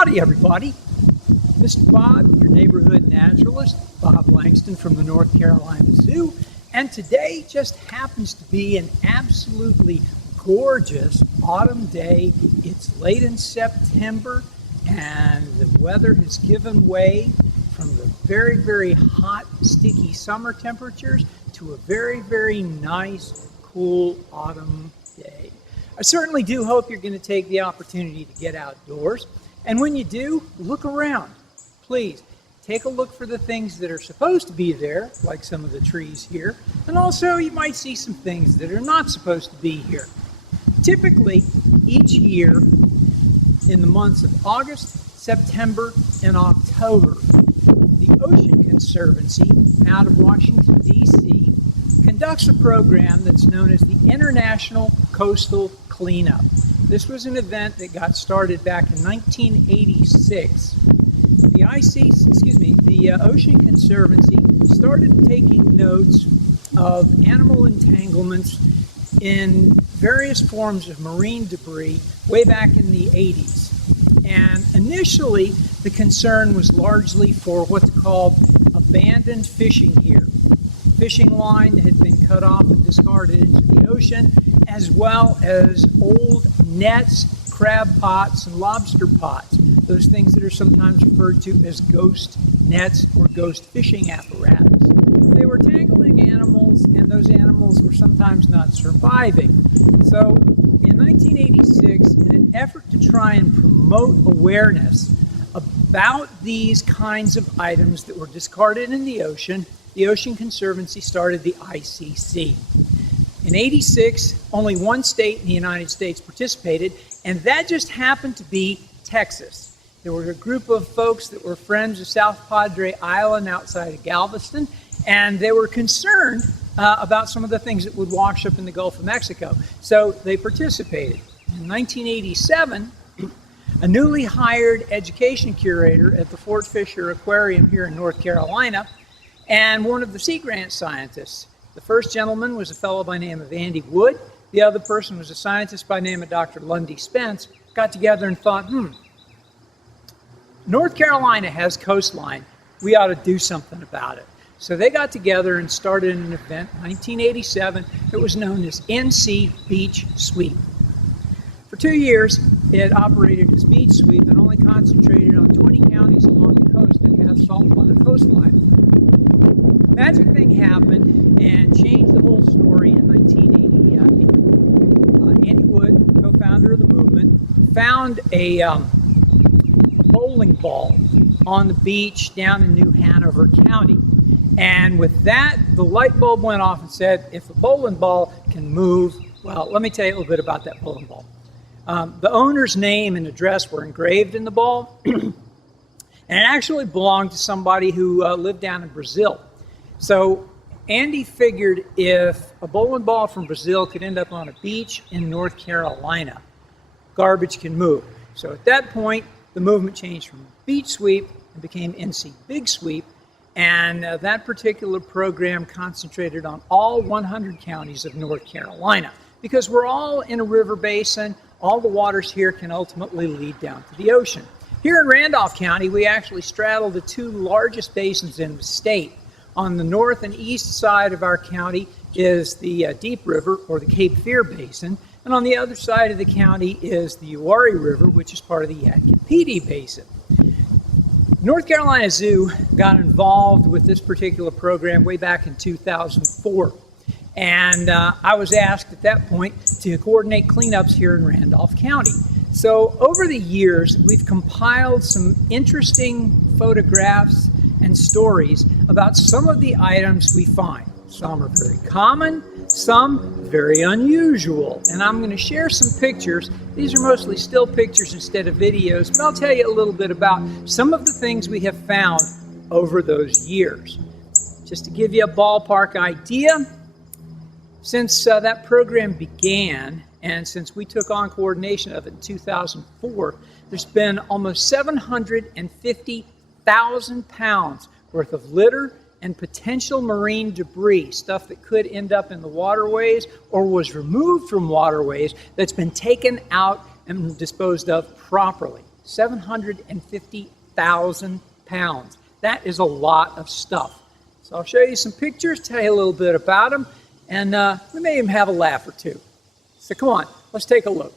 Howdy, everybody. Mr. Bob, your neighborhood naturalist, Bob Langston from the North Carolina Zoo. And today just happens to be an absolutely gorgeous autumn day. It's late in September, and the weather has given way from the very, very hot, sticky summer temperatures to a very, very nice, cool autumn day. I certainly do hope you're going to take the opportunity to get outdoors. And when you do, look around. Please, take a look for the things that are supposed to be there, like some of the trees here. And also, you might see some things that are not supposed to be here. Typically, each year, in the months of August, September, and October, the Ocean Conservancy out of Washington, D.C., conducts a program that's known as the International Coastal Cleanup. This was an event that got started back in 1986. The Ocean Conservancy started taking notes of animal entanglements in various forms of marine debris way back in the 80s. And initially, the concern was largely for what's called abandoned fishing gear. Fishing line had been cut off and discarded into the ocean, as well as old nets, crab pots, and lobster pots. Those things that are sometimes referred to as ghost nets or ghost fishing apparatus. They were tangling animals, and those animals were sometimes not surviving. So in 1986, in an effort to try and promote awareness about these kinds of items that were discarded in the Ocean Conservancy started the ICC. In '86, only one state in the United States participated, and that just happened to be Texas. There were a group of folks that were friends of South Padre Island outside of Galveston, and they were concerned about some of the things that would wash up in the Gulf of Mexico. So they participated. In 1987, a newly hired education curator at the Fort Fisher Aquarium here in North Carolina, and one of the Sea Grant scientists. The first gentleman was a fellow by the name of Andy Wood. The other person was a scientist by the name of Dr. Lundy Spence. Got together and thought, North Carolina has coastline. We ought to do something about it. So they got together and started an event in 1987 that was known as NC Beach Sweep. For 2 years, it operated as Beach Sweep and only concentrated on 20 counties along the coast that have saltwater coastline. Magic thing happened and changed the whole story in 1988. Andy Wood, co-founder of the movement, found a bowling ball on the beach down in New Hanover County. And with that, the light bulb went off and said, if a bowling ball can move, well, let me tell you a little bit about that bowling ball. The owner's name and address were engraved in the ball, and it actually belonged to somebody who lived down in Brazil. So Andy figured if a bowling ball from Brazil could end up on a beach in North Carolina, garbage can move. So at that point, the movement changed from Beach Sweep and became NC Big Sweep, and that particular program concentrated on all 100 counties of North Carolina. Because we're all in a river basin, all the waters here can ultimately lead down to the ocean. Here in Randolph County, we actually straddle the two largest basins in the state. On the north and east side of our county is the Deep River, or the Cape Fear Basin, and on the other side of the county is the Uwharrie River, which is part of the Yadkin Basin. North Carolina Zoo got involved with this particular program way back in 2004. And I was asked at that point to coordinate cleanups here in Randolph County. So over the years, we've compiled some interesting photographs and stories about some of the items we find. Some are very common, some very unusual. And I'm going to share some pictures. These are mostly still pictures instead of videos, but I'll tell you a little bit about some of the things we have found over those years. Just to give you a ballpark idea, since that program began, and since we took on coordination of it in 2004, there's been almost 750,000 pounds worth of litter and potential marine debris, stuff that could end up in the waterways or was removed from waterways that's been taken out and disposed of properly. 750,000 pounds. That is a lot of stuff. So I'll show you some pictures, tell you a little bit about them, and we may even have a laugh or two. So come on, let's take a look.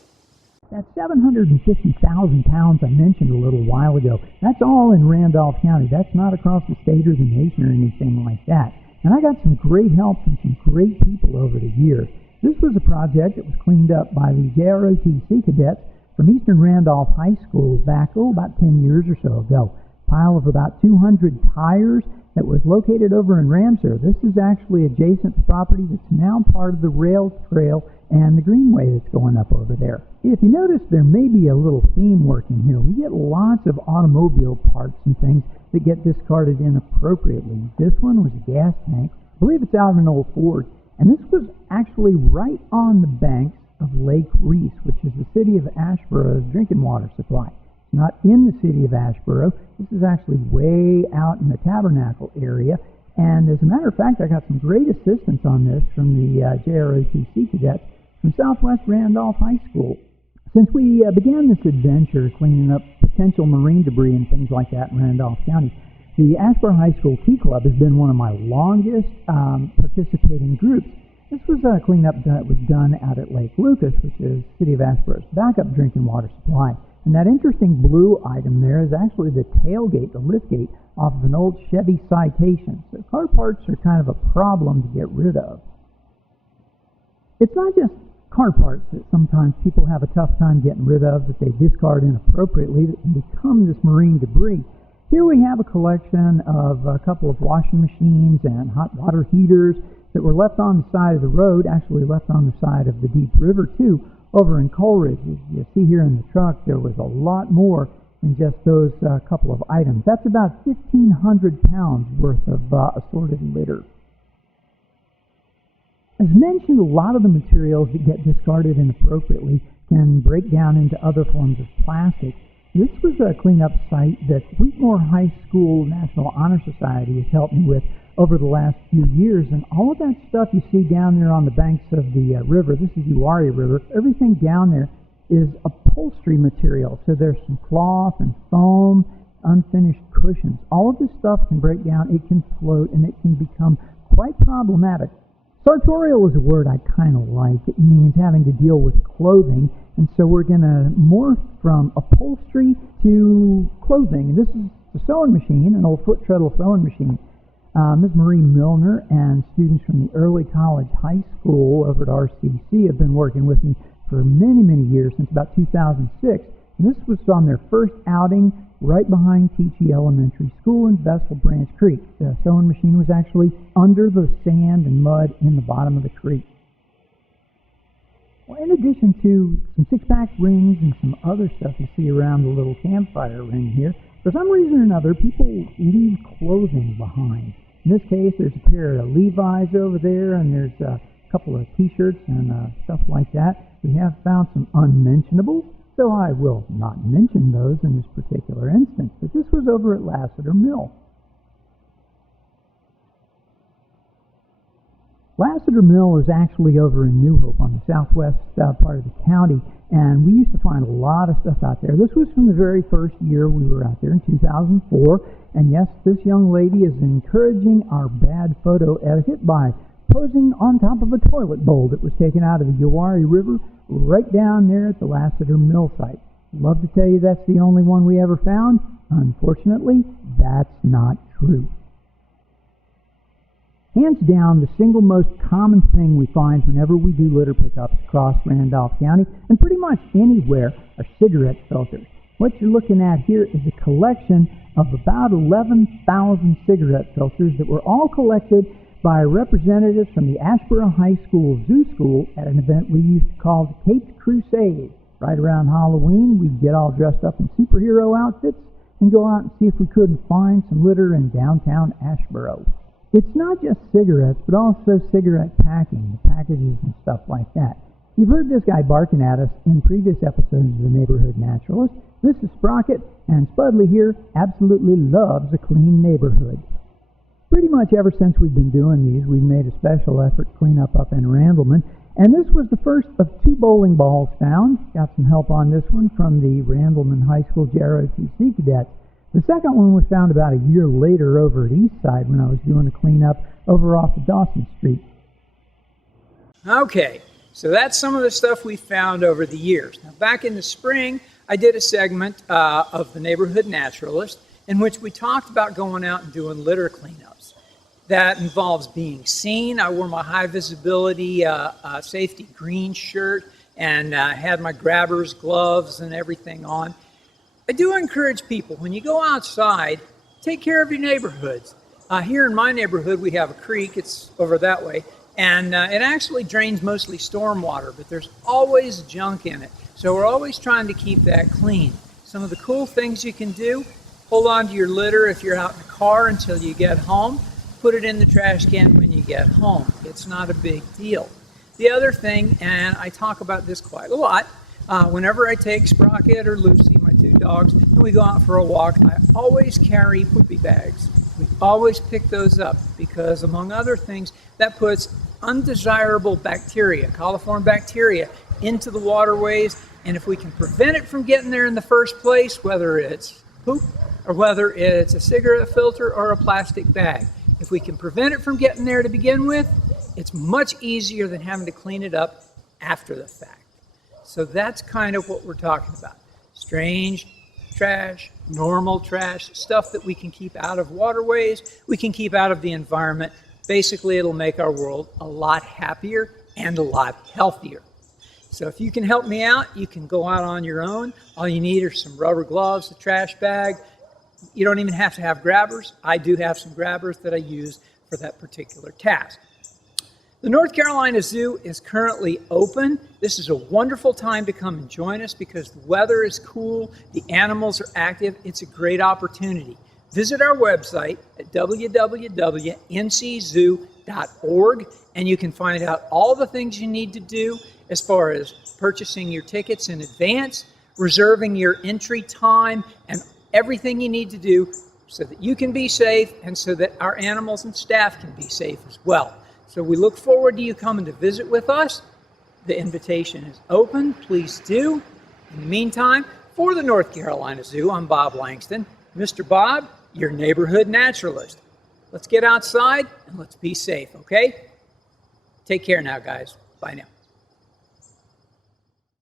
That 750,000 pounds I mentioned a little while ago, that's all in Randolph County. That's not across the state or the nation or anything like that. And I got some great help from some great people over the years. This was a project that was cleaned up by the JROTC cadets from Eastern Randolph High School back, about 10 years or so ago. Pile of about 200 tires that was located over in Ramseur. This is actually adjacent to property that's now part of the rail trail and the greenway that's going up over there. If you notice, there may be a little theme working here. We get lots of automobile parts and things that get discarded inappropriately. This one was a gas tank. I believe it's out of an old Ford. And this was actually right on the banks of Lake Reese, which is the city of Asheboro's drinking water supply. Not in the city of Asheboro. This is actually way out in the Tabernacle area. And as a matter of fact, I got some great assistance on this from the JROTC cadets from Southwest Randolph High School. Since we began this adventure cleaning up potential marine debris and things like that in Randolph County, the Asheboro High School Key Club has been one of my longest participating groups. This was a cleanup that was done out at Lake Lucas, which is the city of Asheboro's backup drinking water supply. And that interesting blue item there is actually the tailgate, the liftgate, off of an old Chevy Citation. So car parts are kind of a problem to get rid of. It's not just car parts that sometimes people have a tough time getting rid of, that they discard inappropriately, that can become this marine debris. Here we have a collection of a couple of washing machines and hot water heaters that were left on the side of the road, actually left on the side of the deep river too, over in Coleridge. As you see here in the truck, there was a lot more than just those couple of items. That's about 1,500 pounds worth of assorted litter. As mentioned, a lot of the materials that get discarded inappropriately can break down into other forms of plastic. This was a cleanup site that Wheatmore High School National Honor Society has helped me with over the last few years, and all of that stuff you see down there on the banks of the river, this is Uwharrie River, everything down there is upholstery material. So there's some cloth and foam, unfinished cushions. All of this stuff can break down, it can float, and it can become quite problematic. Sartorial is a word I kind of like. It means having to deal with clothing, and so we're going to morph from upholstery to clothing. And this is the sewing machine, an old foot treadle sewing machine. Ms. Marie Milner and students from the Early College High School over at RCC have been working with me for many, many years, since about 2006. And this was on their first outing right behind Teachee Elementary School in Vessel Branch Creek. The sewing machine was actually under the sand and mud in the bottom of the creek. Well, in addition to some six-pack rings and some other stuff you see around the little campfire ring here, for some reason or another, people leave clothing behind. In this case, there's a pair of Levi's over there, and there's a couple of T-shirts and stuff like that. We have found some unmentionables, so I will not mention those in this particular instance. But this was over at Lassiter Mill. Lassiter Mill is actually over in New Hope on the southwest part of the county, and we used to find a lot of stuff out there. This was from the very first year we were out there in 2004, and yes, this young lady is encouraging our bad photo etiquette by posing on top of a toilet bowl that was taken out of the Uwharrie River right down there at the Lassiter Mill site. Love to tell you that's the only one we ever found. Unfortunately, that's not true. Hands down, the single most common thing we find whenever we do litter pickups across Randolph County, and pretty much anywhere, are cigarette filters. What you're looking at here is a collection of about 11,000 cigarette filters that were all collected by representatives from the Asheboro High School Zoo School at an event we used to call the Caped Crusade. Right around Halloween, we'd get all dressed up in superhero outfits and go out and see if we couldn't find some litter in downtown Asheboro. It's not just cigarettes, but also cigarette packing, the packages and stuff like that. You've heard this guy barking at us in previous episodes of the Neighborhood Naturalist. This is Sprocket, and Spudley here absolutely loves a clean neighborhood. Pretty much ever since we've been doing these, we've made a special effort to clean up in Randleman, And this was the first of 2 bowling balls found. Got some help on this one from the Randleman High School JROTC cadets. The second one was found about a year later over at Eastside when I was doing a cleanup over off of Dawson Street. Okay, so that's some of the stuff we found over the years. Now, back in the spring, I did a segment of the Neighborhood Naturalist in which we talked about going out and doing litter cleanups. That involves being seen. I wore my high visibility safety green shirt and had my grabbers, gloves, and everything on. I do encourage people, when you go outside, take care of your neighborhoods. Here in my neighborhood, we have a creek. It's over that way. And it actually drains mostly stormwater, but there's always junk in it. So we're always trying to keep that clean. Some of the cool things you can do: hold on to your litter if you're out in the car until you get home. Put it in the trash can when you get home. It's not a big deal. The other thing, and I talk about this quite a lot, whenever I take Sprocket or Lucy, my 2 dogs, and we go out for a walk, I always carry poopy bags. We always pick those up because, among other things, that puts undesirable bacteria, coliform bacteria, into the waterways. And if we can prevent it from getting there in the first place, whether it's poop or whether it's a cigarette filter or a plastic bag, if we can prevent it from getting there to begin with, it's much easier than having to clean it up after the fact. So that's kind of what we're talking about. Strange trash, normal trash, stuff that we can keep out of waterways, we can keep out of the environment. Basically, it'll make our world a lot happier and a lot healthier. So if you can help me out, you can go out on your own. All you need are some rubber gloves, a trash bag. You don't even have to have grabbers. I do have some grabbers that I use for that particular task. The North Carolina Zoo is currently open. This is a wonderful time to come and join us because the weather is cool, the animals are active. It's a great opportunity. Visit our website at www.nczoo.org and you can find out all the things you need to do as far as purchasing your tickets in advance, reserving your entry time, and everything you need to do so that you can be safe and so that our animals and staff can be safe as well. So we look forward to you coming to visit with us. The invitation is open. Please do. In the meantime, for the North Carolina Zoo, I'm Bob Langston. Mr. Bob, your neighborhood naturalist. Let's get outside and let's be safe, okay? Take care now, guys. Bye now.